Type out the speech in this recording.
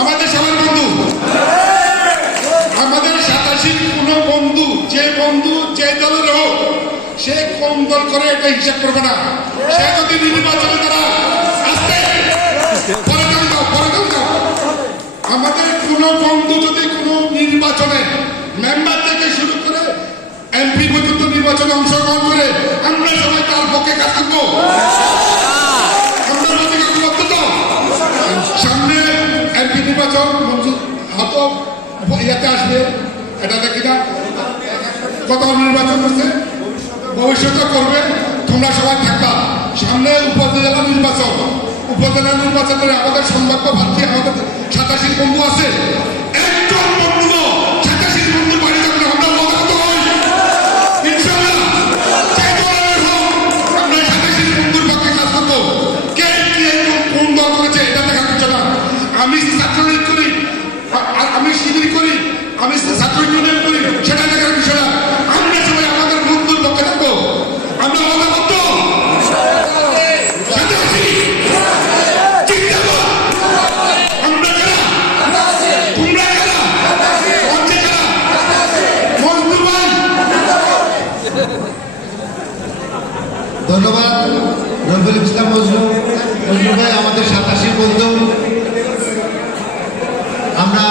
আমাদের সবার বন্ধু, আমাদের 87 কোন বন্ধু, যে বন্ধু যে দলের হোক, সে কোন দল করে এটা হিসাব করবে না। সে যদি নির্বাচনে তারা আসতে পরে দাও। আমাদের কোন বন্ধু যদি কোন নির্বাচনে মেম্বার থেকে শুরু করে এমপি পর্যন্ত নির্বাচনে অংশগ্রহণ করে, আমরা সবাই তার পক্ষে কাজ করবো। আমরা সামনে এমপি নির্বাচন হয়তো ইয়াতে আসবে, এটা দেখি না কত নির্বাচন হচ্ছে, ভবিষ্যতে করবে। তোমরা সবাই থাকবা। সামনে উপজেলা নির্বাচন, উপজেলা নির্বাচনের আমাদের সম্ভাব্য প্রার্থী আমাদের 87 বন্ধু আছে। একজন বন্ধু 87 বন্ধুর বাড়ি যাবে না, আমরা অবগত হই ইনশাআল্লাহ। আমরা 87 বন্ধুর পক্ষে কাজ করবো। কে কে কোন দল করেছে এটা দেখার কিছু না। আমি ছাত্রলীগ করি, আমি শিবির করি, আমি ছাত্র ইউনিয়ন করি, সেটা দেখার বিষয় না। আমরা সবাই আমাদের বন্ধুর পক্ষে থাকবো। আমরা অবগত ধন্যবাদ রবিউল ইসলাম মজনু ভাই, আমাদের 87 বন্ধু। আমরা